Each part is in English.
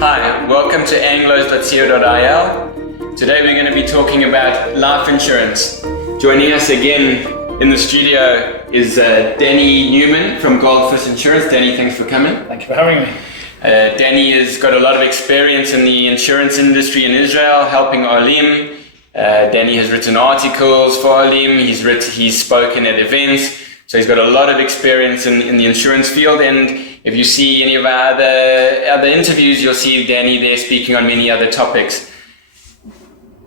Hi, welcome to anglos.co.il. Today we're going to be talking about life insurance. Joining us again in the studio is Danny Newman from Goldfus Insurance. Danny, thanks for coming. Thank you for having me. Danny has got a lot of experience in the insurance industry in Israel, helping Olim. Danny has written articles for Olim, he's spoken at events, so he's got a lot of experience in the insurance field. And if you see any of our other interviews, you'll see Danny there speaking on many other topics.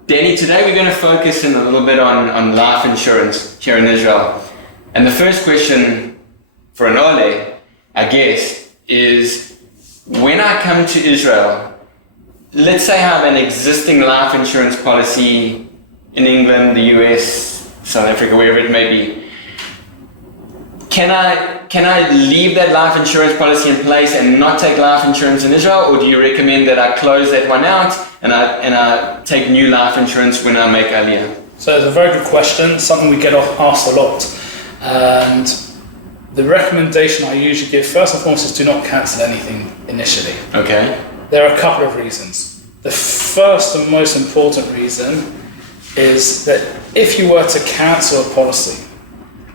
Danny, today we're going to focus in a little bit on life insurance here in Israel. And the first question for an Ole, I guess, is when I come to Israel, let's say I have an existing life insurance policy in England, the US, South Africa, wherever it may be. Can I leave that life insurance policy in place and not take life insurance in Israel, or do you recommend that I close that one out and I take new life insurance when I make Aliyah? So it's a very good question, something we get asked a lot. And the recommendation I usually give first and foremost is do not cancel anything initially. Okay. There are a couple of reasons. The first and most important reason is that if you were to cancel a policy,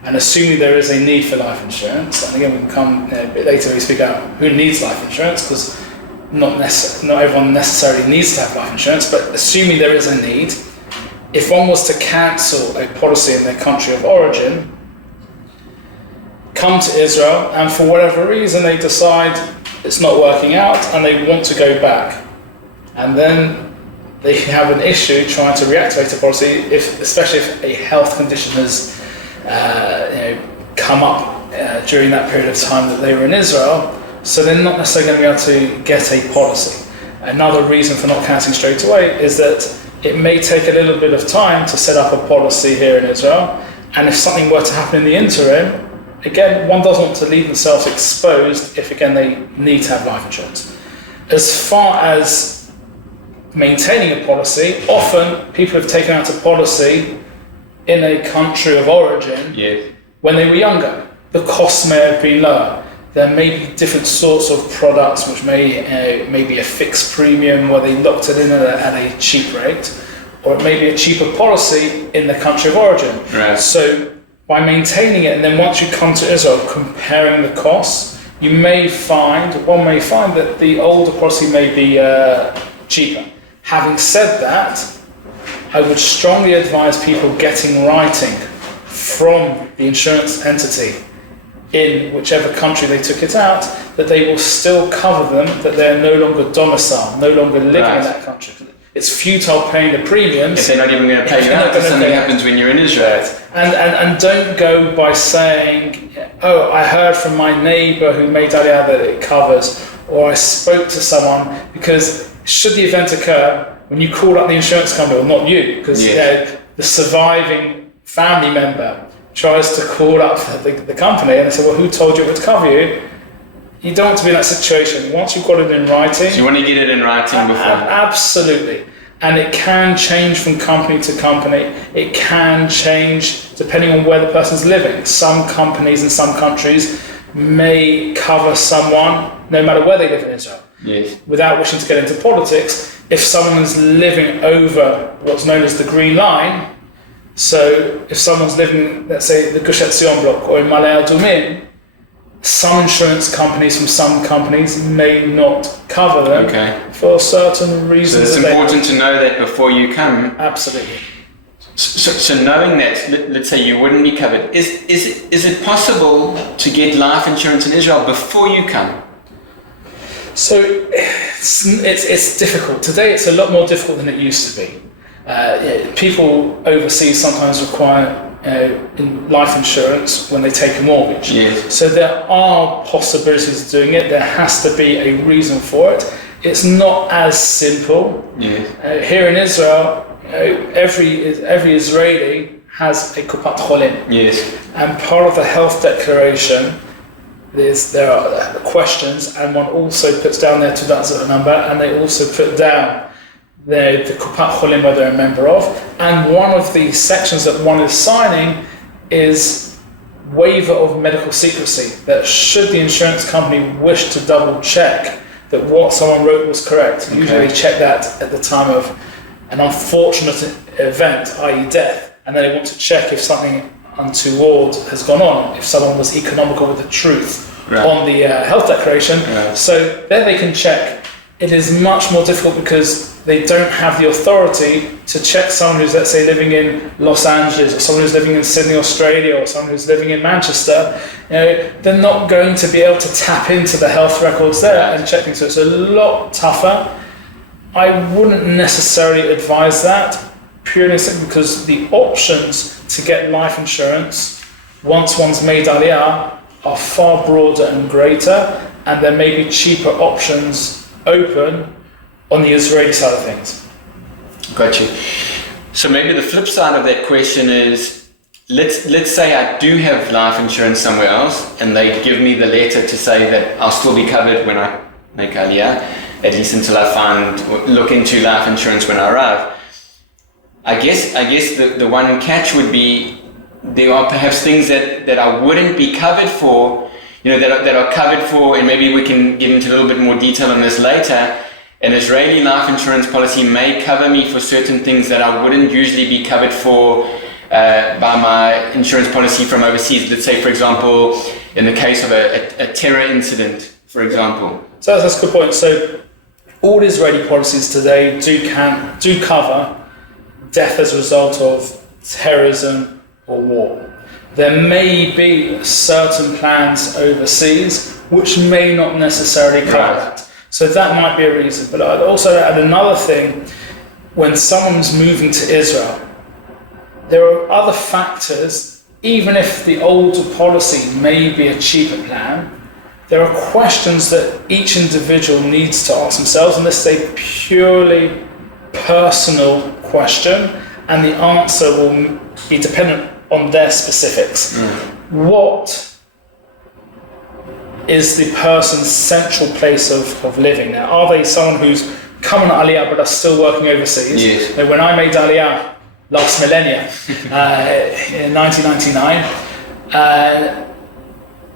and assuming there is a need for life insurance, and again we can come a bit later when we speak out who needs life insurance, because not everyone necessarily needs to have life insurance, but assuming there is a need, if one was to cancel a policy in their country of origin, come to Israel, and for whatever reason they decide it's not working out and they want to go back, and then they have an issue trying to reactivate a policy, especially if a health condition has come up during that period of time that they were in Israel, so they're not necessarily going to be able to get a policy. Another reason for not cancelling straight away is that it may take a little bit of time to set up a policy here in Israel, and if something were to happen in the interim, again, one doesn't want to leave themselves exposed if, again, they need to have life insurance. As far as maintaining a policy, often people have taken out a policy in a country of origin when they were younger. The costs may have been lower. There may be different sorts of products which may be a fixed premium where they locked it in at a cheap rate, or it may be a cheaper policy in the country of origin. Right. So by maintaining it, and then once you come to Israel, comparing the costs, one may find that the older policy may be cheaper. Having said that, I would strongly advise people getting writing from the insurance entity in whichever country they took it out, that they will still cover them, that they're no longer domiciled, no longer living in that country. It's futile paying the premiums. If they're not even going to pay you out, because something happens when you're in Israel. And don't go by saying, oh, I heard from my neighbour who made Aliyah that it covers, or I spoke to someone, because should the event occur, when you call up the insurance company, well, not you, because the surviving family member tries to call up the company and they say, well, who told you it would cover you? You don't want to be in that situation. Once you've got it in writing... So you want to get it in writing before? Absolutely. And it can change from company to company. It can change depending on where the person's living. Some companies in some countries may cover someone no matter where they live in Israel. Yes. Without wishing to get into politics, if someone's living over what's known as the Green Line, so if someone's living, let's say, the Gush Etzion block or in Malay Adumim, some insurance companies from some companies may not cover them for certain reasons. So it's important to know that before you come. Absolutely. So knowing that, let's say you wouldn't be covered, is it possible to get life insurance in Israel before you come? So it's difficult. Today it's a lot more difficult than it used to be. People overseas sometimes require life insurance when they take a mortgage. Yes. So there are possibilities of doing it. There has to be a reason for it. It's not as simple. Yes. Here in Israel, every Israeli has a Kupat Olim. Yes. And part of the health declaration, there are questions, and one also puts down their Taudat number, and they also put down the Kupat Olim where they're a member of. And one of the sections that one is signing is waiver of medical secrecy, that should the insurance company wish to double check that what someone wrote was correct. Okay. Usually they check that at the time of an unfortunate event, i.e. death, and then they want to check if something untoward has gone on, if someone was economical with the truth on the health declaration. So then they can check. It is much more difficult because they don't have the authority to check someone who's, let's say, living in Los Angeles, or someone who's living in Sydney, Australia, or someone who's living in Manchester. They're not going to be able to tap into the health records there and check things. So it's a lot tougher. I wouldn't necessarily advise that, purely simply because the options to get life insurance once one's made Aliyah are far broader and greater, and there may be cheaper options open on the Israeli side of things. Got you. So maybe the flip side of that question is, let's say I do have life insurance somewhere else, and they give me the letter to say that I'll still be covered when I make Aliyah, at least until I look into life insurance when I arrive. I guess the one catch would be, there are perhaps things that I wouldn't be covered for, that are covered for, and maybe we can get into a little bit more detail on this later. An Israeli life insurance policy may cover me for certain things that I wouldn't usually be covered for by my insurance policy from overseas. Let's say, for example, in the case of a terror incident, for example. So that's a good point. So all Israeli policies today do cover death as a result of terrorism or war. There may be certain plans overseas which may not necessarily cover that. So that might be a reason. But I'd also add another thing. When someone's moving to Israel, there are other factors. Even if the older policy may be a cheaper plan, there are questions that each individual needs to ask themselves, and this is a purely personal question, and the answer will be dependent on their specifics. What is the person's central place of living now? Are they someone who's come on Aliyah but are still working overseas? Yes. Now, when I made Aliyah last millennium, in 1999,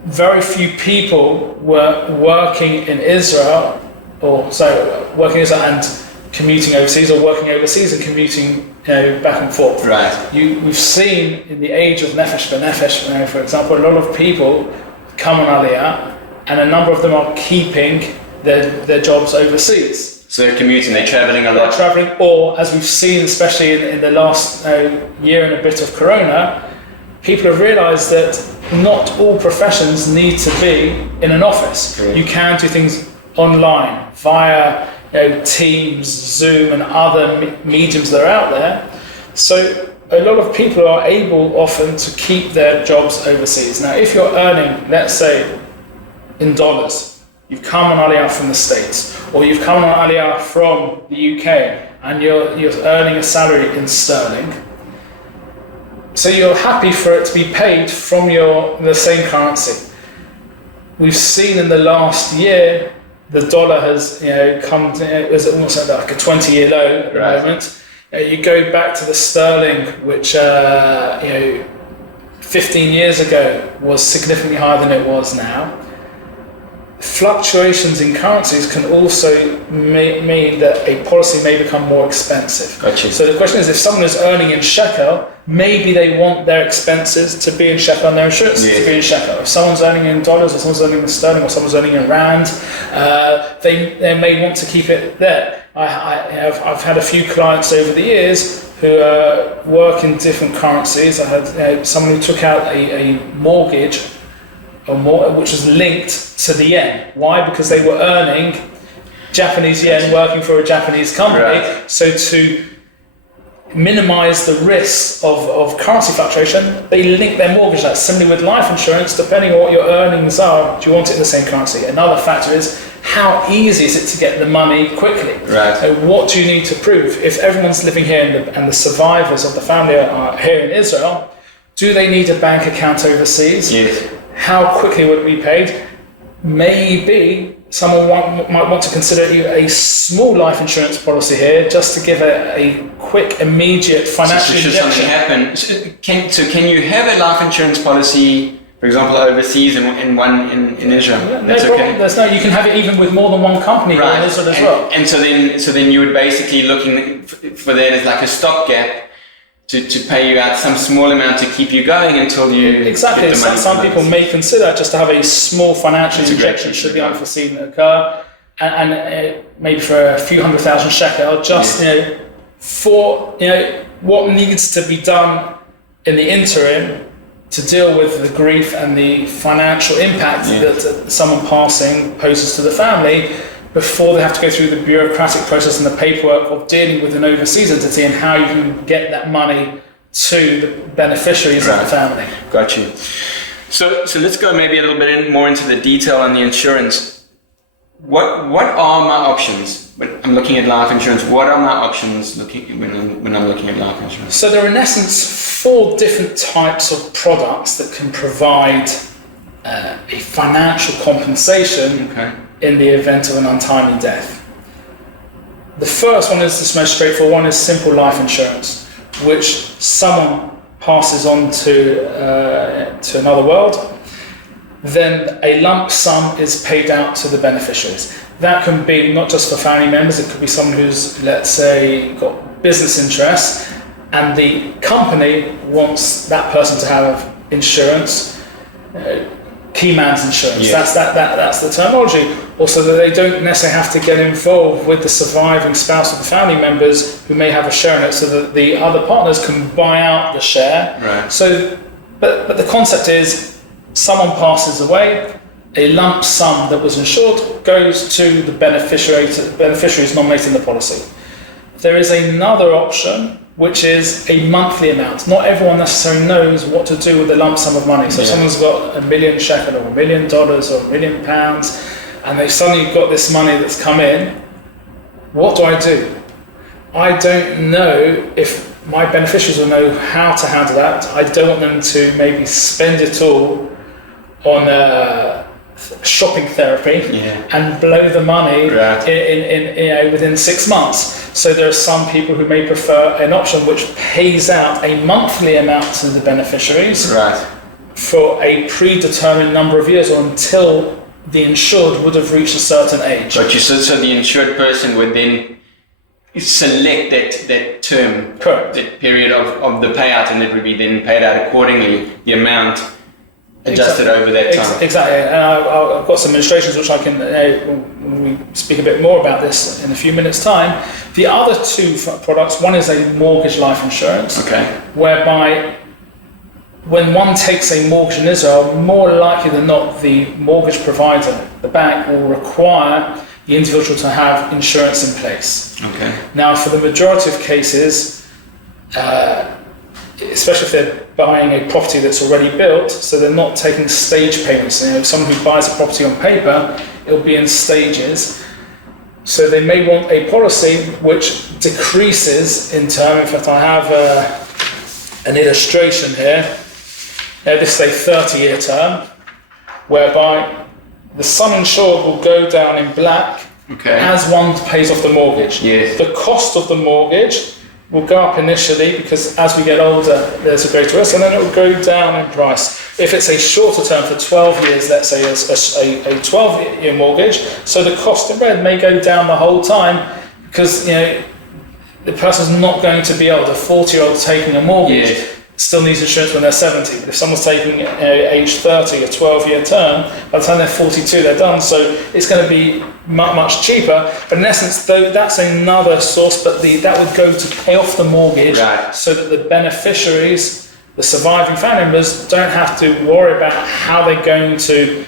very few people were working in Israel, and commuting overseas, or working overseas and commuting back and forth. Right. We've seen in the age of nefesh b'nefesh, for example, a lot of people come on Aliyah, and a number of them are keeping their jobs overseas. So they're commuting, they're traveling a lot. They're traveling, or as we've seen, especially in the last year and a bit of Corona, people have realised that not all professions need to be in an office. You can do things online via Teams, Zoom, and other mediums that are out there. So a lot of people are able often to keep their jobs overseas. Now, if you're earning, let's say, in dollars, you've come on Aliyah from the States, or you've come on Aliyah from the UK, and you're earning a salary in sterling, so you're happy for it to be paid from the same currency. We've seen in the last year, the dollar has come to, is almost like a 20-year low at the moment. You go back to the sterling, which 15 years ago was significantly higher than it was now. Fluctuations in currencies can also mean that a policy may become more expensive. Gotcha. So the question is, if someone is earning in shekel, maybe they want their expenses to be in shekel and their insurance to be in shekel. If someone's earning in dollars, or someone's earning in sterling, or someone's earning in rand, they may want to keep it there. I've had a few clients over the years who work in different currencies. I had someone who took out a mortgage or more, which was linked to the yen. Why? Because they were earning Japanese yen working for a Japanese company. Right. So to minimize the risks of currency fluctuation, they link their mortgage. That's similarly with life insurance. Depending on what your earnings are, do you want it in the same currency? Another factor is, how easy is it to get the money quickly? Right. So what do you need to prove? If everyone's living here and the survivors of the family are here in Israel, do they need a bank account overseas? Yes. How quickly would it be paid? Maybe someone might want to consider a small life insurance policy here, just to give a quick, immediate financial Should injection. something happen, can you have a life insurance policy For example, overseas and one in Israel. No That's problem. okay. There's no. You can have it even with more than one company in Israel as well. And so then you would basically looking for that as like a stopgap to pay you out some small amount to keep you going until you exactly. get the money. Some people may consider just to have a small financial injection should the unforeseen occur, and maybe for a few 100,000 shekel, just for what needs to be done in the interim to deal with the grief and the financial impact that someone passing poses to the family, before they have to go through the bureaucratic process and the paperwork of dealing with an overseas entity and how you can get that money to the beneficiaries of the family. Got you. So let's go maybe a little bit more into the detail on the insurance. What are my options when I'm looking at life insurance? What are my options when I'm looking at life insurance? So there are in essence 4 different types of products that can provide a financial compensation in the event of an untimely death. The first one is this most straightforward one, is simple life insurance, which someone passes on to another world. Then a lump sum is paid out to the beneficiaries. That can be not just for family members, it could be someone who's, let's say, got business interests and the company wants that person to have insurance, key man's insurance. Yes. That's the terminology. Also, that they don't necessarily have to get involved with the surviving spouse or the family members who may have a share in it, so that the other partners can buy out the share. Right. So, but the concept is, someone passes away, a lump sum that was insured goes to the beneficiaries nominated in the policy. There is another option, which is a monthly amount. Not everyone necessarily knows what to do with the lump sum of money. So if someone's got $1 million shekel or $1 million or £1 million, and they've suddenly got this money that's come in, what do? I don't know if my beneficiaries will know how to handle that. I don't want them to maybe spend it all on shopping therapy and blow the money in within 6 months. So there are some people who may prefer an option which pays out a monthly amount to the beneficiaries for a predetermined number of years, or until the insured would have reached a certain age. But so the insured person would then select that term, correct, that period of the payout, and it would be then paid out accordingly, the amount adjusted over that time. Exactly, and I've got some illustrations which I can, when we speak a bit more about this in a few minutes' time. The other 2 products, one is a mortgage life insurance, whereby when one takes a mortgage in Israel, more likely than not, the mortgage provider, the bank, will require the individual to have insurance in place. Now, for the majority of cases, especially if they're buying a property that's already built, so they're not taking stage payments. Someone who buys a property on paper, it'll be in stages. So they may want a policy which decreases in term. In fact, I have an illustration here. This is a 30-year term, whereby the sum insured will go down in black as one pays off the mortgage. The cost of the mortgage will go up initially because as we get older, there's a greater risk, and then it will go down in price. If it's a shorter term for 12 years, let's say a 12-year mortgage, so the cost in red may go down the whole time because the person's not going to be able, the 40-year-old taking a mortgage still needs insurance when they're 70. If someone's taking age 30, a 12-year term, by the time they're 42, they're done. So it's going to be much cheaper. But in essence, though, that's another source. But that would go to pay off the mortgage, so that the beneficiaries, the surviving family members, don't have to worry about how they're going to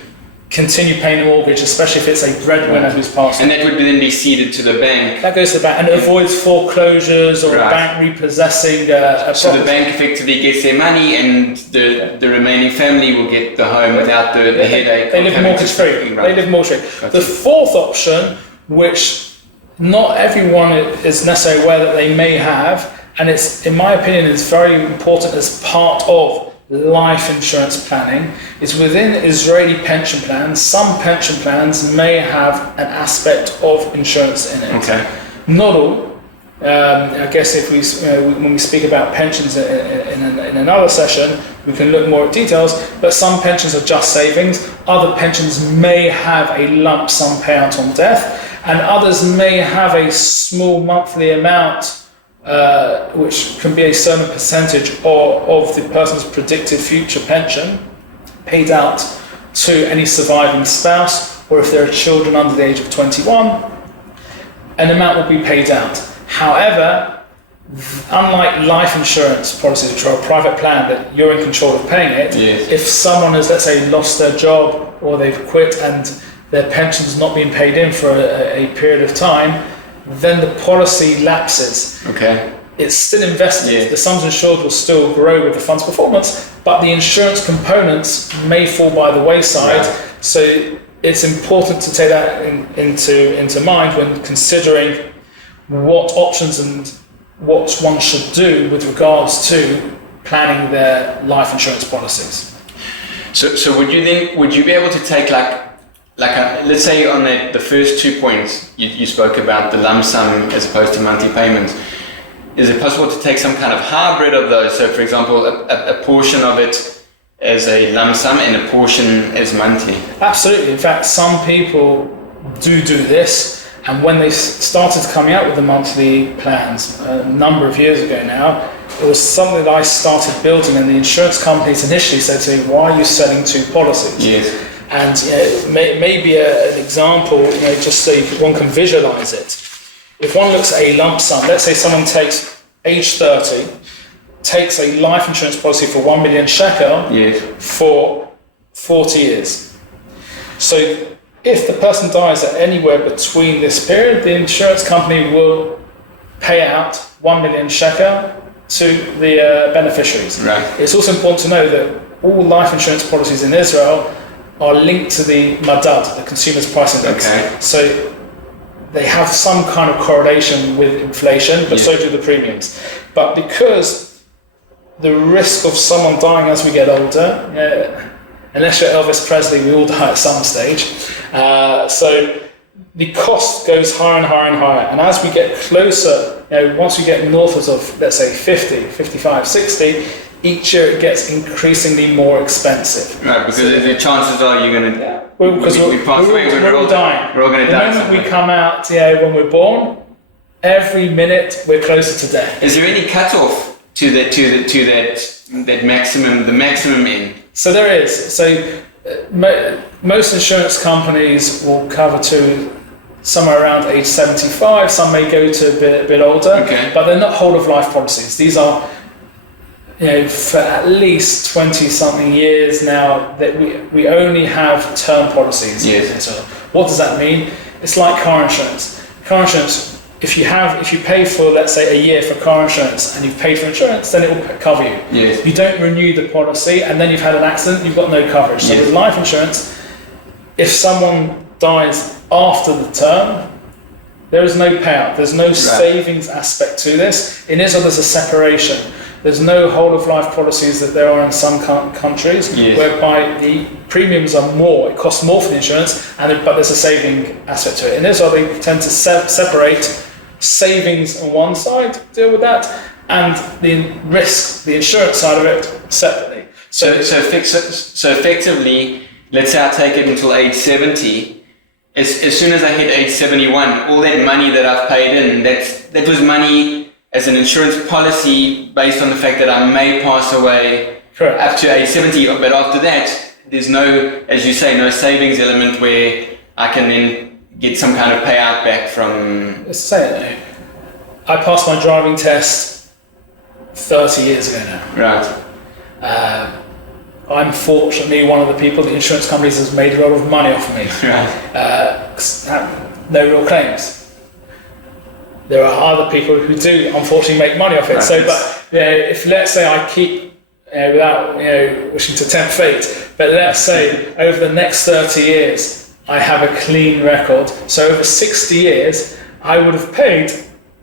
continue paying the mortgage, especially if it's a breadwinner who's passed. And that would then be ceded to the bank. That goes to the bank, and it avoids foreclosures or a bank repossessing a so the bank effectively gets their money, and the remaining family will get the home without the headache. They live mortgage free. They live mortgage free. The 4th option, which not everyone is necessarily aware that they may have, and it's, in my opinion, is very important as part of life insurance planning, is within Israeli pension plans. Some pension plans may have an aspect of insurance in it. Not all. I guess if when we speak about pensions in another session, we can look more at details, but some pensions are just savings, other pensions may have a lump sum payout on death, and others may have a small monthly amount, which can be a certain percentage of the person's predicted future pension, paid out to any surviving spouse, or if there are children under the age of 21, an amount will be paid out. However, unlike life insurance policies, which are a private plan that you're in control of paying it, yes. If someone has, let's say, lost their job or they've quit and their pension's not been paid in for a period of time, then the policy lapses. Okay. It's still invested. Yeah. The sums insured will still grow with the fund's performance, but the insurance components may fall by the wayside. Right. So it's important to take that into mind when considering what options and what one should do with regards to planning their life insurance policies. So would you be able to take let's say on the first 2 points you spoke about the lump sum as opposed to monthly payments, is it possible to take some kind of hybrid of those? So for example, a portion of it as a lump sum and a portion as monthly? Absolutely. In fact, some people do this. And when they started coming out with the monthly plans a number of years ago now, it was something that I started building, and the insurance companies initially said to me, why are you selling two policies? Yes. And maybe an example, just so one can visualize it. If one looks at a lump sum, let's say someone takes age 30, takes a life insurance policy for 1 million shekel yes. for 40 years. So if the person dies at anywhere between this period, the insurance company will pay out 1 million shekel to the beneficiaries. Right. It's also important to know that all life insurance policies in Israel are linked to the Madad, the Consumer's Price Index. Okay. So they have some kind of correlation with inflation, but so do the premiums. But because the risk of someone dying as we get older, unless you're Elvis Presley, we all die at some stage. So the cost goes higher and higher and higher. And as we get closer, once we get north of, let's say, 50, 55, 60, each year it gets increasingly more expensive. Right, because the chances are you're going to... Because we're all dying. We're all going to die. The moment we come out, when we're born, every minute we're closer to death. Is there any cutoff to that maximum, the maximum end? So there is. So most insurance companies will cover to somewhere around age 75. Some may go to a bit older, but they're not whole of life policies. These are, for at least 20-something years now that we only have term policies. Yes. So what does that mean? It's like car insurance. Car insurance. If you pay for, let's say, a year for car insurance and you've paid for insurance, then it will cover you. Yes. You don't renew the policy and then you've had an accident, you've got no coverage. So with life insurance, if someone dies after the term, there is no payout. There's no savings aspect to this. In Israel, there's a separation. There's no whole of life policies that there are in some countries, whereby the premiums are more, it costs more for the insurance, but there's a saving aspect to it. In Israel, they tend to separate savings on one side, deal with that, and the risk, the insurance side of it, separately. So effectively, let's say I take it until age 70. As soon as I hit age 71, all that money that I've paid in, that was money as an insurance policy based on the fact that I may pass away up to age 70. But after that, there's no, as you say, no savings element where I can then get some kind of payout back from... Let's say I passed my driving test 30 years ago now. Right. I'm fortunately one of the people, the insurance companies has made a lot of money off of me. No real claims. There are other people who do unfortunately make money off it. Right. So, but if let's say I keep, without wishing to tempt fate, but let's say over the next 30 years I have a clean record. So over 60 years I would have paid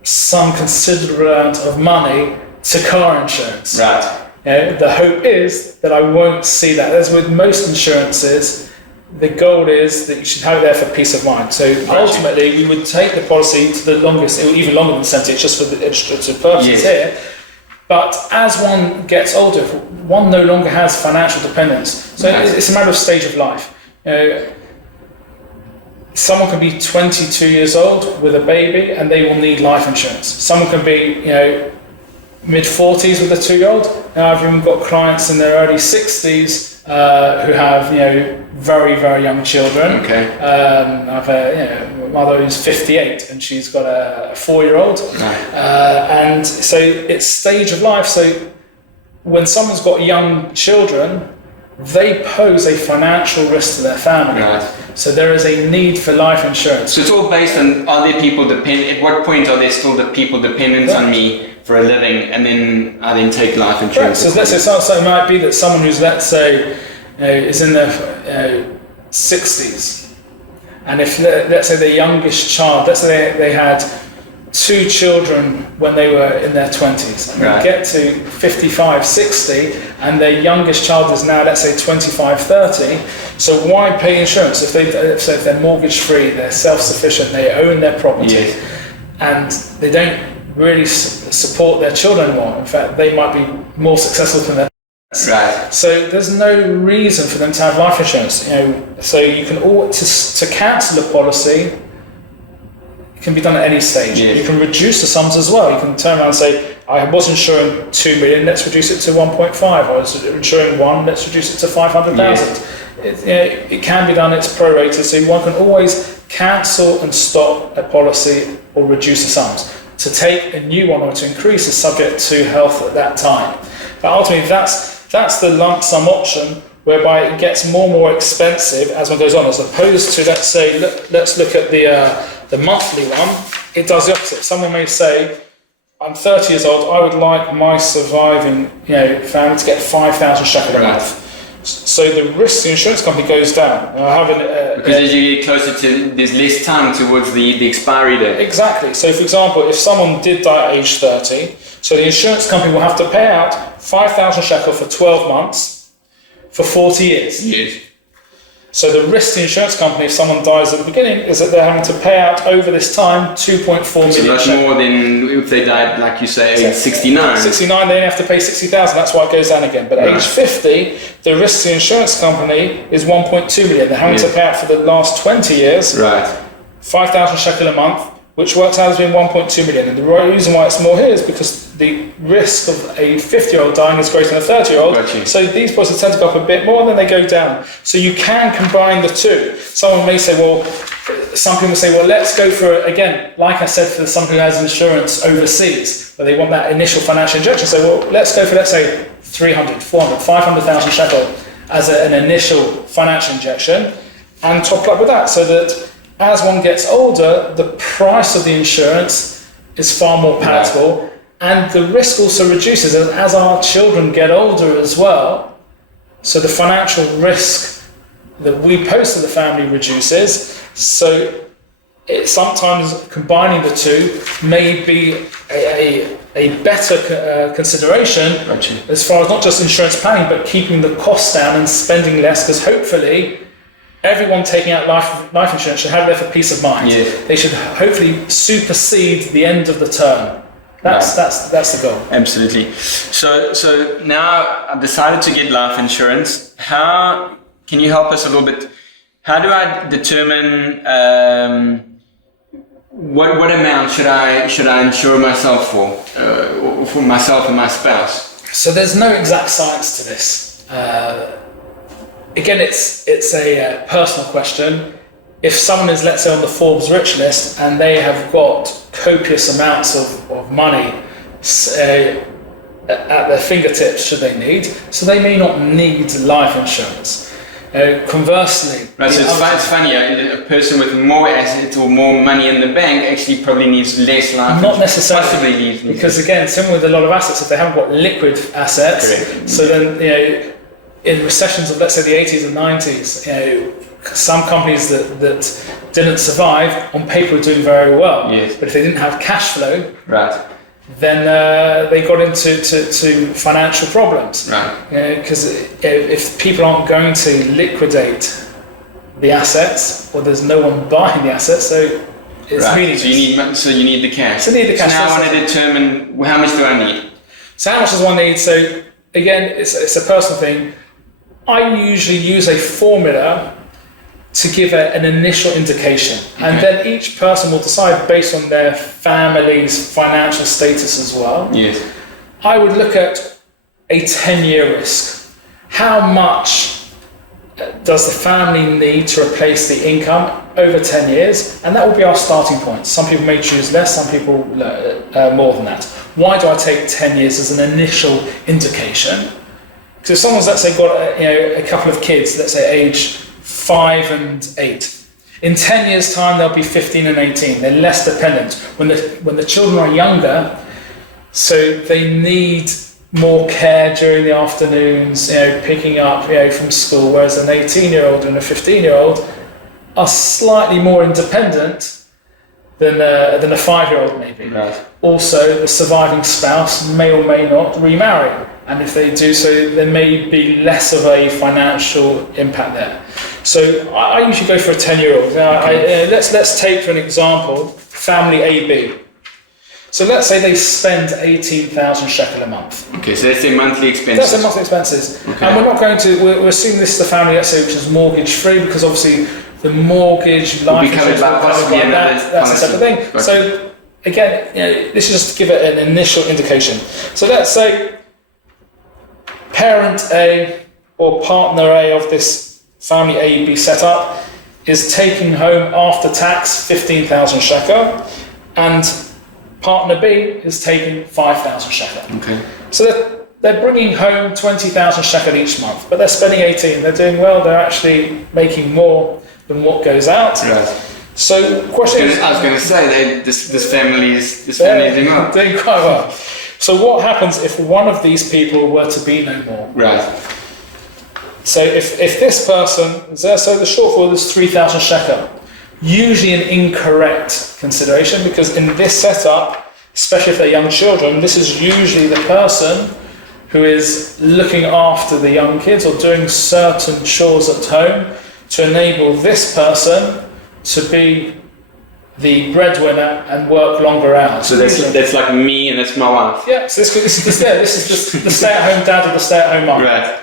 some considerable amount of money to car insurance. Right. The hope is that I won't see that. As with most insurances, the goal is that you should have it there for peace of mind. So ultimately, we would take the policy to the longest, even longer than 70, it's just for the illustrative purposes here. But as one gets older, one no longer has financial dependence. So it's a matter of stage of life. Someone can be 22 years old with a baby and they will need life insurance. Someone can be, mid-40s with a 2-year-old. Now I've even got clients in their early 60s who have, very, very young children. Okay. I have a mother who's 58 and she's got a 4-year-old. And so it's stage of life. So when someone's got young children, they pose a financial risk to their family. So there is a need for life insurance. So it's all based on, are there people at what point are there still the people dependent on me for a living, and then I then take life insurance? So let's say so it might be that someone who's, let's say, is in their 60s, and if let's say their youngest child, let's say they had 2 children when they were in their 20s, and they get to 55, 60, and their youngest child is now, let's say, 25, 30. So why pay insurance if they're mortgage free, they're self-sufficient, they own their property, and they don't really support their children more? In fact, they might be more successful than their parents. So there's no reason for them to have life insurance. So you can to cancel a policy. It can be done at any stage. You can reduce the sums as well. You can turn around and say, I was insuring 2 million, let's reduce it to 1.5. I was insuring 1, let's reduce it to 500,000. It can be done, it's prorated, so one can always cancel and stop a policy or reduce the sums. To take a new one or to increase is subject to health at that time. But ultimately, that's the lump sum option, whereby it gets more and more expensive as one goes on, as opposed to, let's say, let's look at the monthly one. It does the opposite. Someone may say, I'm 30 years old, I would like my surviving family to get 5,000 shekel a month. So the risk to the insurance company goes down. Because as you get closer to, there's less time towards the expiry date. Exactly. So for example, if someone did die at age 30, so the insurance company will have to pay out 5,000 shekel for 12 months for 40 years. So the risk to the insurance company if someone dies at the beginning is that they're having to pay out over this time 2.4 million. So much more than if they died, like you say, age 69. 69, they only have to pay 60,000. That's why it goes down again. But at age 50, the risk to the insurance company is 1.2 million. They're having to pay out for the last 20 years, 5,000 shekel a month, which works out as being 1.2 million. And the reason why it's more here is because the risk of a 50-year-old dying is greater than a 30-year-old. So these policies tend to go up a bit more, and then they go down. So you can combine the two. Someone may say, some people say, let's go for, again, like I said, for someone who has insurance overseas, where they want that initial financial injection. So, let's go for, let's say, 300, 400, 500,000 shekel as an initial financial injection, and top it up with that, so that as one gets older, the price of the insurance is far more palatable, and the risk also reduces as our children get older as well. So the financial risk that we pose to the family reduces. So sometimes combining the two may be a better consideration as far as not just insurance planning, but keeping the costs down and spending less, because hopefully everyone taking out life insurance should have it there for peace of mind. They should hopefully supersede the end of the term. That's the goal. Absolutely. So now I've decided to get life insurance. How can you help us a little bit? How do I determine what amount should I insure myself for myself and my spouse? So there's no exact science to this. Again, it's a personal question. If someone is, let's say, on the Forbes rich list and they have got copious amounts of money at their fingertips, should they need, so they may not need life insurance. Conversely, so it's funny. A person with more assets or more money in the bank actually probably needs less life insurance. Not necessarily, because again, similar with a lot of assets, if they haven't got liquid assets, so then in recessions of, let's say, the 80s and 90s, some companies that didn't survive on paper were doing very well. But if they didn't have cash flow, then they got into financial problems. Because if people aren't going to liquidate the assets, or there's no one buying the assets, so it's meaningless. So you need the cash. So you need the cash. So now I want to determine how much do I need. So how much does one need? So again, it's a personal thing. I usually use a formula to give an initial indication, and then each person will decide based on their family's financial status as well. Yes. I would look at a 10-year risk. How much does the family need to replace the income over 10 years? And that will be our starting point. Some people may choose less, some people more than that. Why do I take 10 years as an initial indication? Because if someone's, let's say, got a couple of kids, let's say age 5 and 8, in 10 years' time they'll be 15 and 18. They're less dependent. When the children are younger, so they need more care during the afternoons, picking up from school, whereas an 18-year-old and a 15-year-old are slightly more independent than a 5-year-old maybe. Right. Also, the surviving spouse may or may not remarry, and if they do so, there may be less of a financial impact there. So I usually go for a 10-year-old. Let's take for an example, family AB. So let's say they spend 18,000 shekel a month. Okay, so that's their monthly expenses. That's their monthly expenses. Okay. And we're not going to, we're assuming this is the family, let's say, which is mortgage free, because obviously the mortgage, life insurance, that's a separate thing. Gotcha. So again, this is just to give it an initial indication. So let's say parent A or partner A of this family A, B setup is taking home after tax 15,000 shekel, and partner B is taking 5,000 shekel. Okay. So they're bringing home 20,000 shekel each month, but they're spending 18. They're doing well. They're actually making more than what goes out. Right. So the question is, I was going to say this family is doing well. Doing quite well. So what happens if one of these people were to be no more? Right. So if this person is there, so the shortfall is 3,000 shekel. Usually an incorrect consideration, because in this setup, especially if they're young children, this is usually the person who is looking after the young kids or doing certain chores at home to enable this person to be the breadwinner and work longer hours. So that's like me and that's my wife. Yeah, so this is the stay-at-home dad or the stay-at-home mum. Right.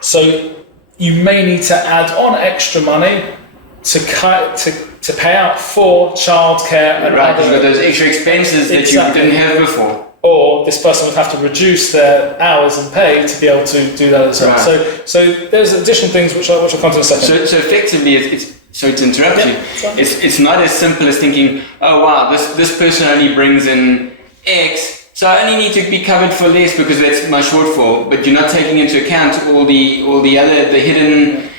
So you may need to add on extra money to pay out for childcare and Right, you've got those extra expenses that you didn't have before. Or this person would have to reduce their hours and pay to be able to do that as well. Right. So there's additional things which I'll come to in a second. So effectively, it's sorry to interrupt you. Sorry. It's not as simple as thinking, oh wow, this person only brings in X, so I only need to be covered for less because that's my shortfall. But you're not taking into account all the other hidden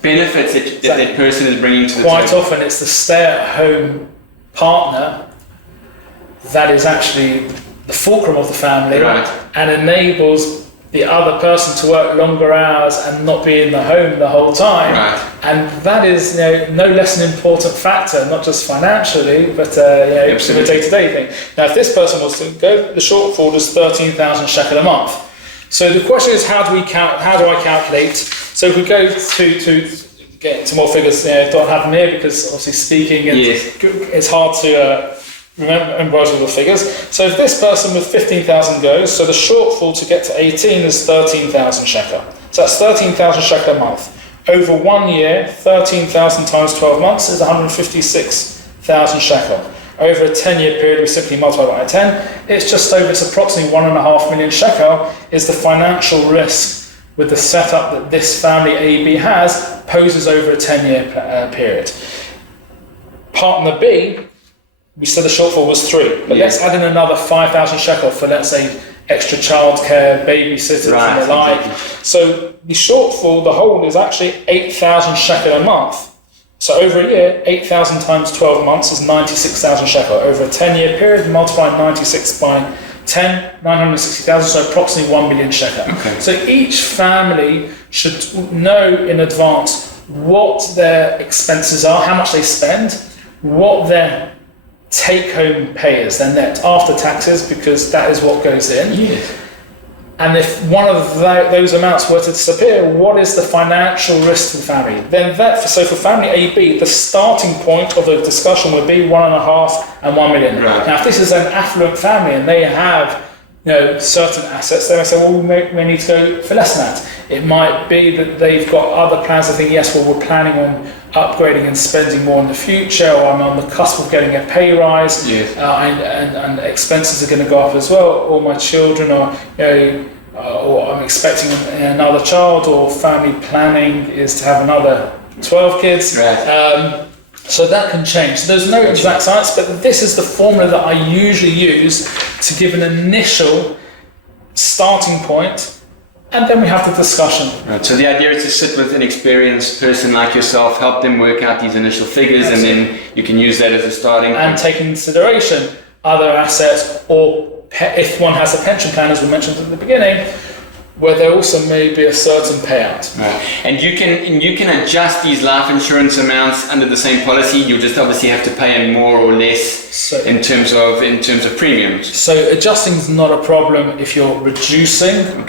benefits that person is bringing to the table. Quite often, it's the stay-at-home partner that is actually the fulcrum of the family, right, and enables the other person to work longer hours and not be in the home the whole time. Right. And that is no less an important factor, not just financially, but from a day-to-day thing. Now, if this person was to go, the shortfall is 13,000 shekel a month. So the question is, how do I calculate? So if we go to get into more figures, don't have them here because obviously speaking, it's hard to remember all the figures. So if this person with 15,000 goes, so the shortfall to get to 18 is 13,000 shekel. So that's 13,000 shekel a month. Over 1 year, 13,000 times 12 months is 156,000 shekel. Over a 10-year period, we simply multiply by 10. It's approximately 1.5 million shekel is the financial risk with the setup that this family AB has poses over a 10-year period. Partner B, we said the shortfall was 3, but let's add in another 5,000 shekel for, let's say, extra childcare, babysitters and the like. Exactly. So the shortfall, the whole is actually 8,000 shekel a month. So over a year, 8,000 times 12 months is 96,000 shekel. Over a 10-year period, multiply 96 by 10, 960,000, so approximately 1 million shekel. Okay. So each family should know in advance what their expenses are, how much they spend, what their take-home pay is, their net after taxes, because that is what goes in. Yes. And if one of those amounts were to disappear, what is the financial risk to the family? Then so for family AB, the starting point of the discussion would be 1.5 and 1 million. Right. Now, if this is an affluent family and they have certain assets, they may say, well, we may need to go for less than that. It might be that they've got other plans. They think, yes, well, we're planning on upgrading and spending more in the future, or I'm on the cusp of getting a pay rise, yes. and expenses are going to go up as well, or my children are, or I'm expecting another child, or family planning is to have another 12 kids. Right. So that can change. So there's no exact science, but this is the formula that I usually use to give an initial starting point, and then we have the discussion. Right. So the idea is to sit with an experienced person like yourself, help them work out these initial figures, Absolutely. And then you can use that as a starting point. And take into consideration other assets, or if one has a pension plan, as we mentioned at the beginning, where there also may be a certain payout. Right. And you can adjust these life insurance amounts under the same policy. You just obviously have to pay in more or less in terms of premiums. So adjusting is not a problem if you're reducing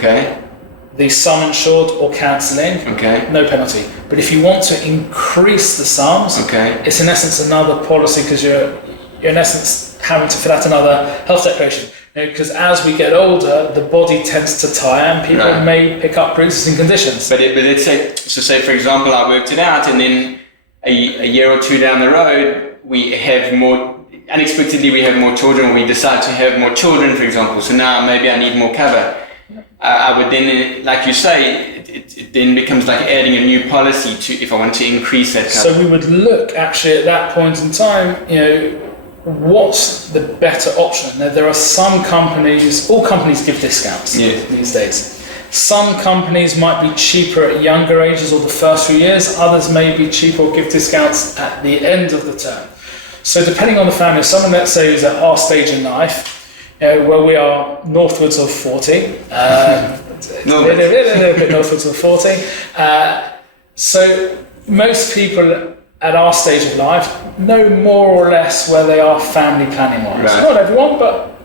the sum insured or cancelling. No penalty. But if you want to increase the sums, it's in essence another policy, because you're in essence having to fill out another health declaration. Because as we get older, the body tends to tire, and people may pick up pre-existing conditions. But let's say, for example, I worked it out, and then a year or two down the road, we have unexpectedly we have more children, we decide to have more children, for example. So now maybe I need more cover. I would then, like you say, it then becomes like adding a new policy if I want to increase that cover. So we would look actually at that point in time, what's the better option? Now, there are some companies, all companies give discounts these days. Some companies might be cheaper at younger ages or the first few years, others may be cheaper or give discounts at the end of the term. So depending on the family, if someone, let's say, is at our stage in life, where we are northwards of 40, a little bit northwards of 40, so most people at our stage of life know more or less where they are family planning wise. Right. Not everyone, but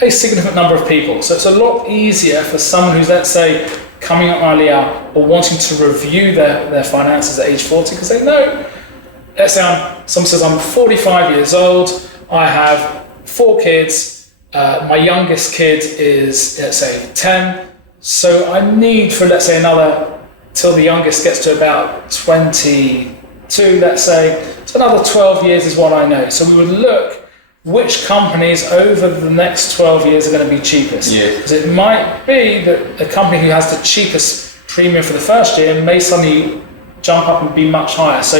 a significant number of people. So it's a lot easier for someone who's, let's say, coming up Aliyah or wanting to review their finances at age 40, because they know, let's say someone says I'm 45 years old, I have 4 kids, my youngest kid is, let's say, 10, so I need for, let's say, till the youngest gets to about 22, let's say, so another 12 years is what I know. So we would look which companies over the next 12 years are going to be cheapest. Because it might be that a company who has the cheapest premium for the first year may suddenly jump up and be much higher. So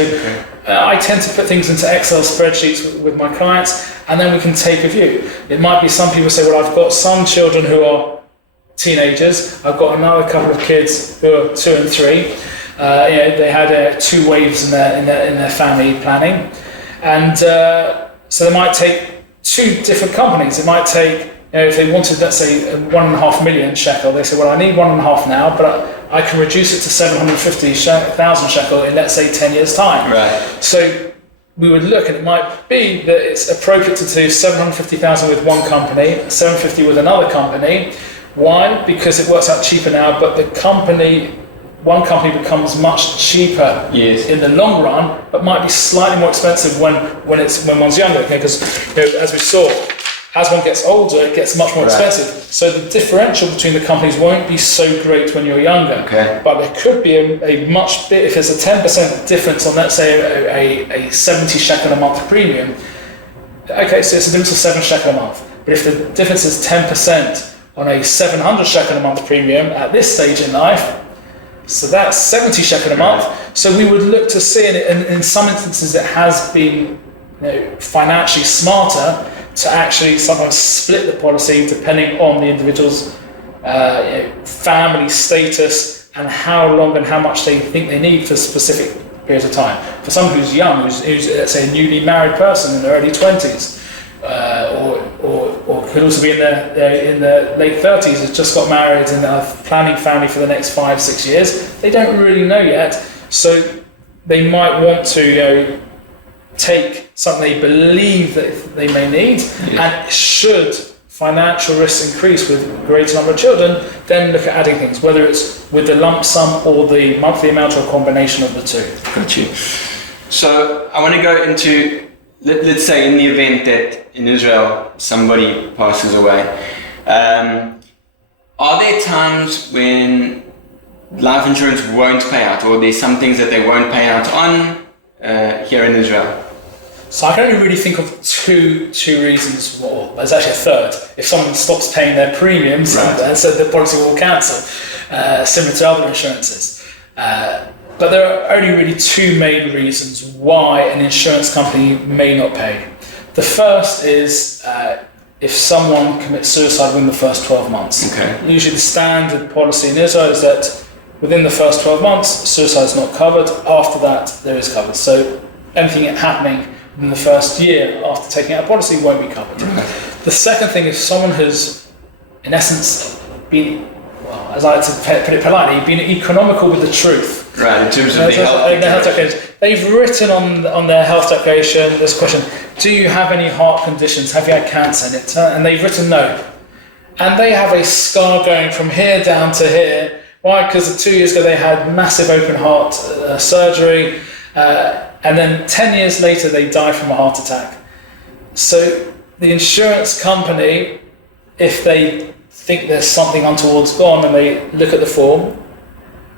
I tend to put things into Excel spreadsheets with my clients, and then we can take a view. It might be some people say, well, I've got some children who are teenagers, I've got another couple of kids who are 2 and 3. They had 2 waves in their family planning, and so they might take 2 different companies. It might take, if they wanted, let's say, 1.5 million shekel, they say, well, I need 1.5 now, but I can reduce it to 750,000 shekel in, let's say, 10 years' time. Right. So we would look, and it might be that it's appropriate to do 750,000 with one company, 750 with another company. Why? Because it works out cheaper now, but one company becomes much cheaper in the long run, but might be slightly more expensive when one's younger. Because as we saw, as one gets older, it gets much more expensive. So the differential between the companies won't be so great when you're younger. But there could be a much bit, if there's a 10% difference on, let's say, a 70 shekel a month premium. Okay, so it's a difference of 7 shekel a month. But if the difference is 10% on a 700 shekel a month premium at this stage in life, so that's 70 shekel a month. So we would look to see, and in some instances it has been financially smarter to actually sometimes split the policy depending on the individual's family status and how long and how much they think they need for specific periods of time. For someone who's young, who's let's say a newly married person in their early 20s, or could also be in the late 30s, has just got married and are planning family for the next 5-6 years, they don't really know yet. So they might want to take something they believe that they may need, and should financial risks increase with a greater number of children, then look at adding things, whether it's with the lump sum or the monthly amount or a combination of the two. Got you. So I want to go into, let's say in the event that in Israel somebody passes away, are there times when life insurance won't pay out, or there's some things that they won't pay out on here in Israel? So I can only really think of two reasons, well, there's actually a third. If someone stops paying their premiums, and so the policy will cancel, similar to other insurances. But there are only really two main reasons why an insurance company may not pay. The first is if someone commits suicide within the first 12 months. Okay. Usually the standard policy in Israel is that within the first 12 months, suicide is not covered. After that, there is covered. So anything happening in the first year after taking out a policy won't be covered. The second thing is someone has, in essence, been, well, as I like to put it politely, been economical with the truth. Right, in terms of the health declaration. They've written on their health declaration this question: do you have any heart conditions? Have you had cancer? And they've written no. And they have a scar going from here down to here. Why? Because 2 years ago they had massive open heart surgery. And then 10 years later, they die from a heart attack. So the insurance company, if they think there's something untoward's gone and they look at the form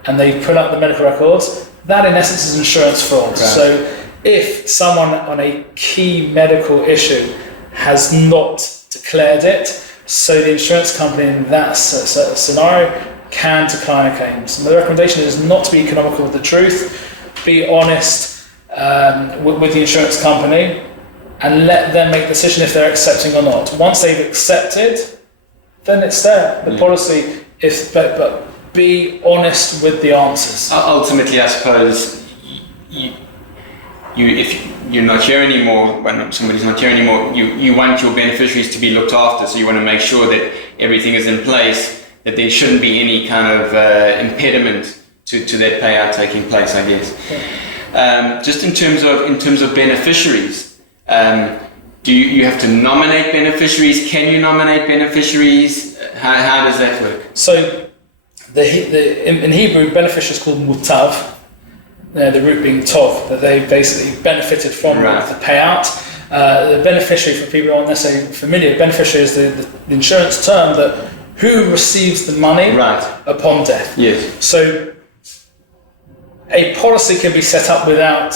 and they pull out the medical records, that in essence is insurance fraud. Right. So if someone on a key medical issue has not declared it, so the insurance company in that scenario can decline a claim. So the recommendation is not to be economical with the truth, be honest with the insurance company, and let them make the decision if they're accepting or not. Once they've accepted, then it's there. The policy is, but be honest with the answers. Ultimately, I suppose, if you're not here anymore, when somebody's not here anymore, you want your beneficiaries to be looked after, so you want to make sure that everything is in place, that there shouldn't be any kind of impediment to that payout taking place, I guess. Just in terms of beneficiaries, do you have to nominate beneficiaries? Can you nominate beneficiaries? How does that work? So in Hebrew, beneficiary is called mutav, the root being tov, that they basically benefited from the payout. The beneficiary, for people who aren't necessarily familiar, beneficiary is the insurance term that who receives the money upon death. Yes. So a policy can be set up without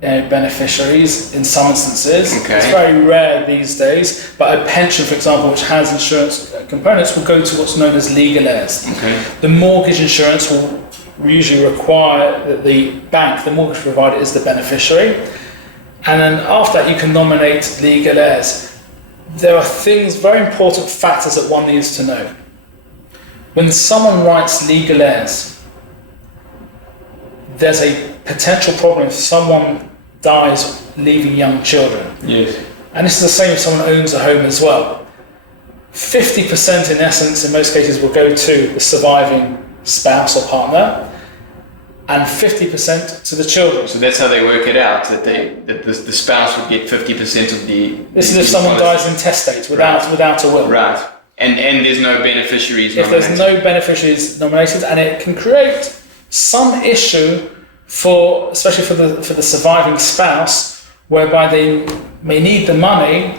beneficiaries in some instances. Okay. It's very rare these days, but a pension, for example, which has insurance components, will go to what's known as legal heirs. Okay. The mortgage insurance will usually require that the bank, the mortgage provider, is the beneficiary. And then after that, you can nominate legal heirs. There are very important factors that one needs to know. When someone writes legal heirs, there's a potential problem if someone dies leaving young children. Yes. And this is the same if someone owns a home as well. 50% in essence, in most cases, will go to the surviving spouse or partner, and 50% to the children. So that's how they work it out, that the spouse would get 50% of the... This is if someone dies intestate without a will. Right. And there's no beneficiaries nominated. If there's no beneficiaries nominated, and it can create some issue especially for the surviving spouse, whereby they may need the money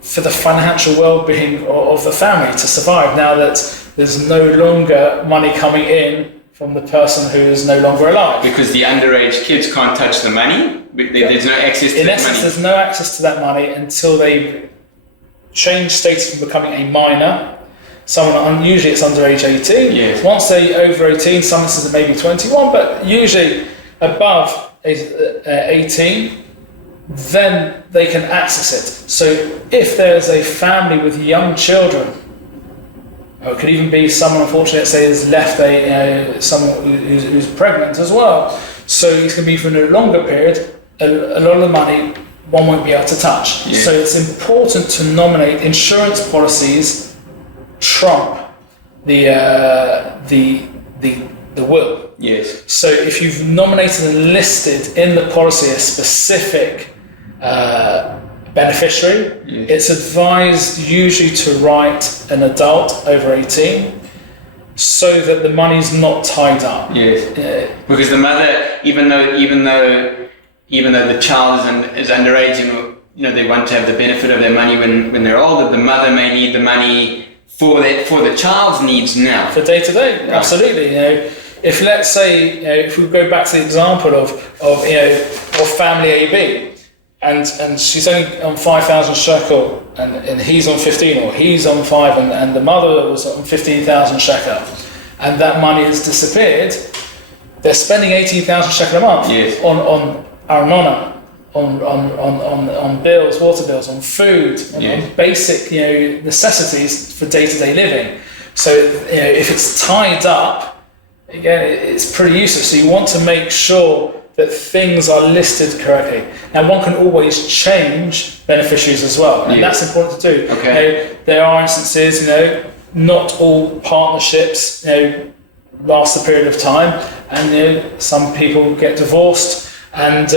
for the financial well-being of the family to survive, now that there's no longer money coming in from the person who is no longer alive. Because the underage kids can't touch the money? There's no access to that money? In essence, there's no access to that money until they change status from becoming a minor. Usually it's under age 18. Yes. Once they're over 18, some instances maybe 21, but usually above 18, then they can access it. So if there's a family with young children, or it could even be someone, unfortunately, let's say, has left someone who's pregnant as well, so it's going to be for a longer period, a lot of the money one won't be able to touch. Yeah. So it's important to nominate insurance policies trump the will. Yes. So if you've nominated and listed in the policy a specific beneficiary. It's advised usually to write an adult over 18 so that the money's not tied up. Yes. Because the mother, even though the child is underage and they want to have the benefit of their money when they're older, the mother may need the money for the child's needs now. For day to day, absolutely. If let's say if we go back to the example of family AB, and she's only on 5,000 shekel, and he's on 15, or he's on 5, and the mother was on 15,000 shekel, and that money has disappeared. They're spending 18,000 shekel a month on arnona, on bills, water bills, on food, on basic necessities for day-to-day living. So if it's tied up, again, it's pretty useless. So you want to make sure that things are listed correctly. Now, one can always change beneficiaries as well, and that's important to do. Okay. There are instances, not all partnerships, last a period of time, and some people get divorced, and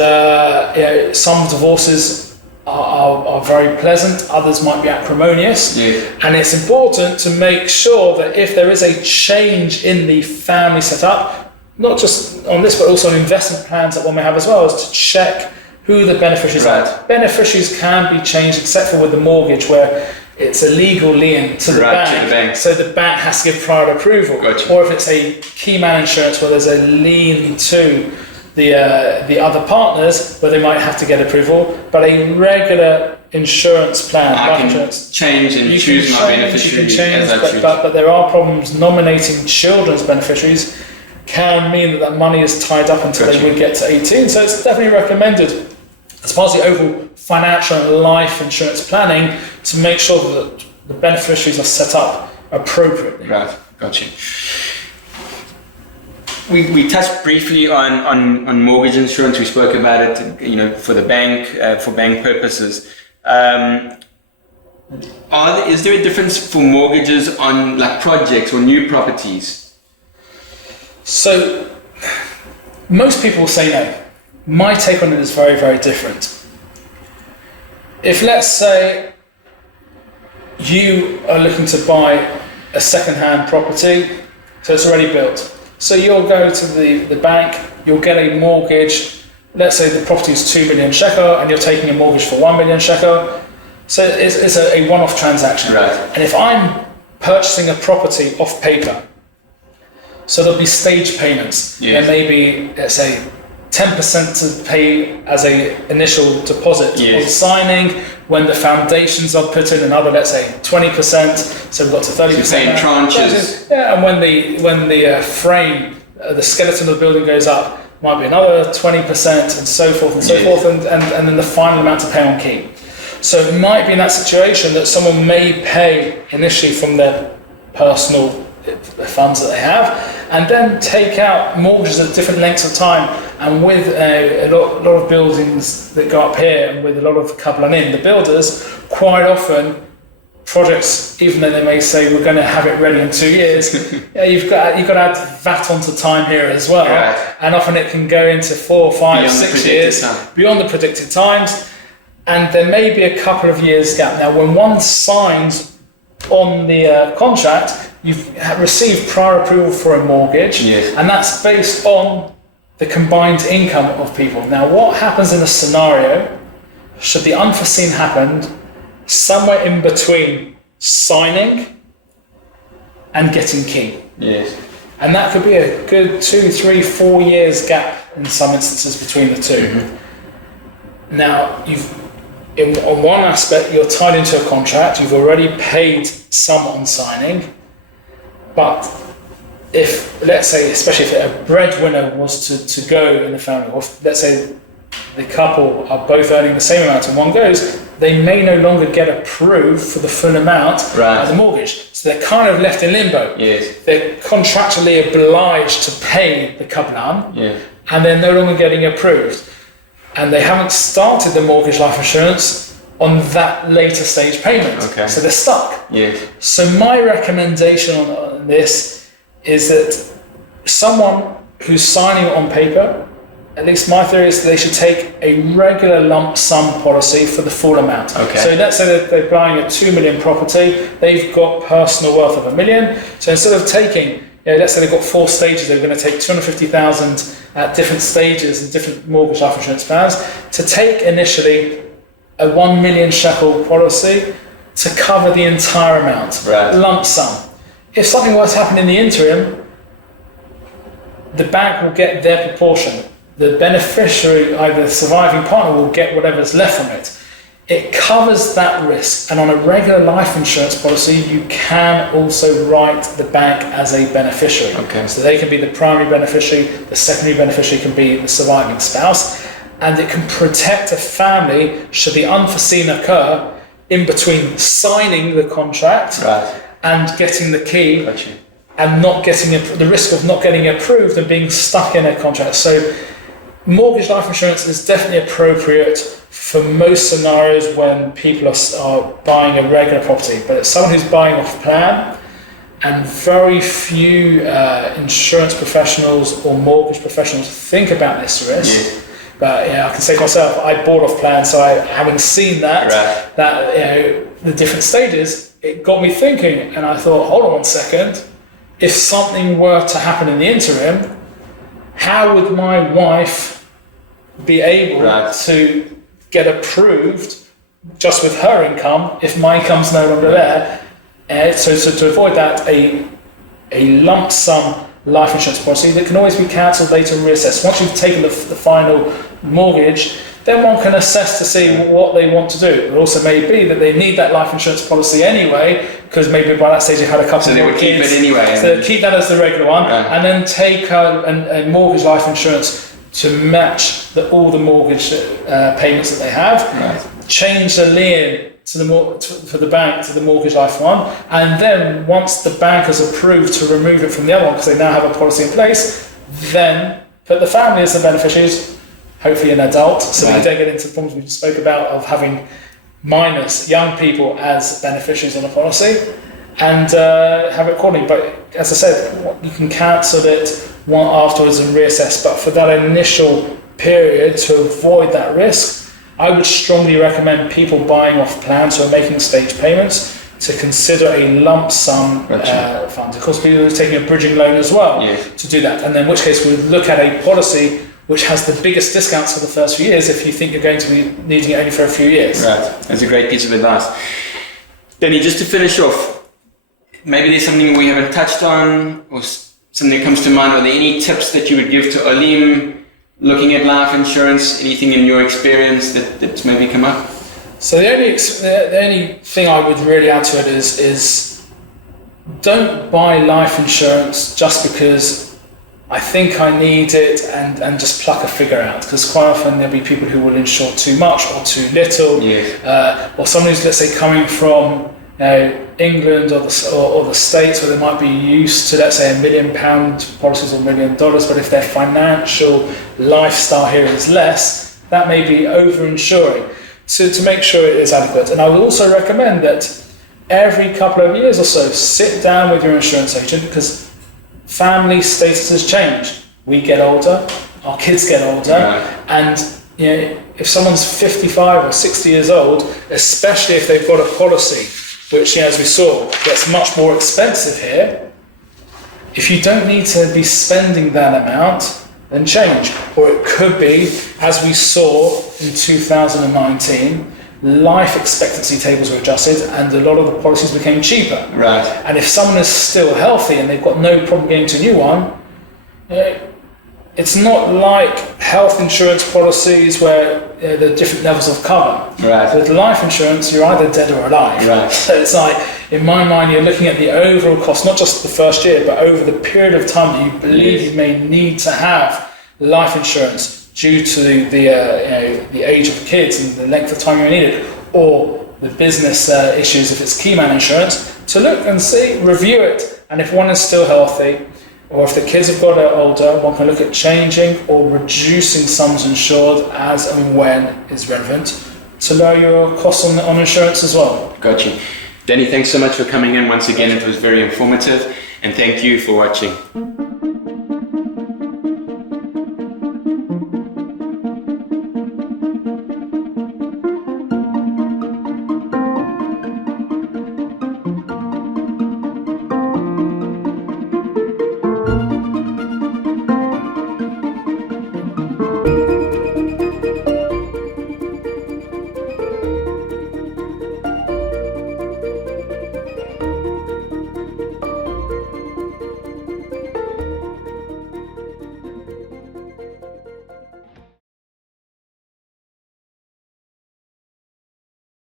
some divorces are very pleasant, others might be acrimonious, and it's important to make sure that if there is a change in the family setup, not just on this, but also on investment plans that one may have as well, is to check who the beneficiaries are. Beneficiaries can be changed, except for with the mortgage, where it's a legal lien to the bank, so the bank has to give prior approval. Gotcha. Or if it's a key man insurance where there's a lien to the other partners, where they might have to get approval, but a regular insurance plan, I can change and choose my beneficiary as I choose. But there are problems. Nominating children's beneficiaries can mean that money is tied up until they would get to 18. So it's definitely recommended, as part of the overall financial and life insurance planning, to make sure that the beneficiaries are set up appropriately. Right, got you. We touched briefly on mortgage insurance. We spoke about it, for the bank, for bank purposes. Is there a difference for mortgages on like projects or new properties? So most people will say no. My take on it is very, very different. If let's say you are looking to buy a second-hand property, so it's already built. So you'll go to the bank, you'll get a mortgage. Let's say the property is 2 million shekel and you're taking a mortgage for 1 million shekel. So it's a one-off transaction. Right. And if I'm purchasing a property off paper, so there'll be stage payments. There may be, let's say, 10% to pay as a initial deposit on signing, when the foundations are put in, another, let's say, 20%, so we've got to 30%. So in tranches. And when the frame, the skeleton of the building goes up, might be another 20%, and so forth and so forth, and then the final amount to pay on key. So it might be in that situation that someone may pay initially from their personal funds that they have, and then take out mortgages at different lengths of time. And with a lot of buildings that go up here, and with a lot of coupling in, the builders, quite often projects, even though they may say we're going to have it ready in 2 years, you've got to add VAT onto time here as well, and often it can go into 4, 5, 6 years beyond the predicted times, and there may be a couple of years gap. Now, when one signs on the contract, you've received prior approval for a mortgage, and that's based on the combined income of people. Now, what happens in a scenario, should the unforeseen happen, somewhere in between signing and getting key? And that could be a good 2, 3, 4 years gap in some instances between the two. Now, on one aspect, you're tied into a contract, you've already paid some on signing, but if, let's say, especially if a breadwinner was to go in the family, or if, let's say the couple are both earning the same amount and one goes, they may no longer get approved for the full amount of the mortgage. So they're kind of left in limbo. They're contractually obliged to pay the covenant, and they're no longer getting approved. And they haven't started the mortgage life insurance on that later stage payment. So they're stuck. So my recommendation on this is that someone who's signing on paper at least my theory is they should take a regular lump sum policy for the full amount. Okay. So let's say that they're buying a 2 million property, they've got personal wealth of $1 million. So instead of taking, let's say they've got 4 stages, they're going to take 250,000 at different stages and different mortgage life insurance plans, to take initially a 1 million shekel policy to cover the entire amount, lump sum. If something were to happen in the interim, the bank will get their proportion. The beneficiary, either the surviving partner, will get whatever's left from it. It covers that risk, and on a regular life insurance policy, you can also write the bank as a beneficiary. Okay. So they can be the primary beneficiary, the secondary beneficiary can be the surviving spouse, and it can protect a family should the unforeseen occur in between signing the contract and getting the key. Gotcha. And not getting the risk of not getting approved and being stuck in a contract. So mortgage life insurance is definitely appropriate for most scenarios when people are buying a regular property. But it's someone who's buying off plan, and very few insurance professionals or mortgage professionals think about this risk. Yeah. But I can say for myself, I bought off plan, so having seen that, the different stages, it got me thinking, and I thought, hold on one second. If something were to happen in the interim, how would my wife be able to get approved just with her income if my income's no longer there? So to avoid that, a lump sum life insurance policy that can always be cancelled later and reassessed. Once you've taken the final mortgage, then one can assess to see what they want to do. It also may be that they need that life insurance policy anyway, because maybe by that stage you had a couple so more kids. So they would keep it anyway. So they keep that as the regular one, and then take a mortgage life insurance to match all the mortgage payments that they have. Change the lien for the bank to the mortgage life one, and then once the bank has approved to remove it from the other one, because they now have a policy in place, then put the family as the beneficiaries, hopefully an adult, so we don't get into the problems we just spoke about of having minors, young people as beneficiaries on a policy, and have it accordingly. But as I said, you can cancel it one afterwards and reassess, but for that initial period, to avoid that risk, I would strongly recommend people buying off plans who are making stage payments to consider a lump sum fund. Of course, people are taking a bridging loan as well to do that, and then in which case we would look at a policy which has the biggest discounts for the first few years if you think you're going to be needing it only for a few years. Right, that's a great piece of advice. Danny, just to finish off, maybe there's something we haven't touched on, or something that comes to mind. Are there any tips that you would give to Olim looking at life insurance? Anything in your experience that's maybe come up? So the only thing I would really add to it is don't buy life insurance just because I think I need it and just pluck a figure out, because quite often there'll be people who will insure too much or too little, or someone who's, let's say, coming from England or the States, where they might be used to, let's say, £1 million policies or $1 million, but if their financial lifestyle here is less, that may be over-insuring. So to make sure it is adequate. And I would also recommend that every couple of years or so, sit down with your insurance agent, because family statuses change. We get older, our kids get older, and if someone's 55 or 60 years old, especially if they've got a policy which, as we saw, gets much more expensive here, if you don't need to be spending that amount, then change. Or it could be, as we saw in 2019, life expectancy tables were adjusted and a lot of the policies became cheaper. And if someone is still healthy and they've got no problem getting to a new one, it's not like health insurance policies where there are different levels of cover. With life insurance, you're either dead or alive. So it's like, in my mind, you're looking at the overall cost, not just the first year, but over the period of time that you believe you may need to have life insurance due to the age of the kids and the length of time you need it, or the business issues if it's key man insurance, to look and see, review it, and if one is still healthy, or if the kids have got older, one can look at changing or reducing sums insured as and when is relevant to lower your costs on insurance as well. Got you. Danny, thanks so much for coming in once again. It was very informative, and thank you for watching.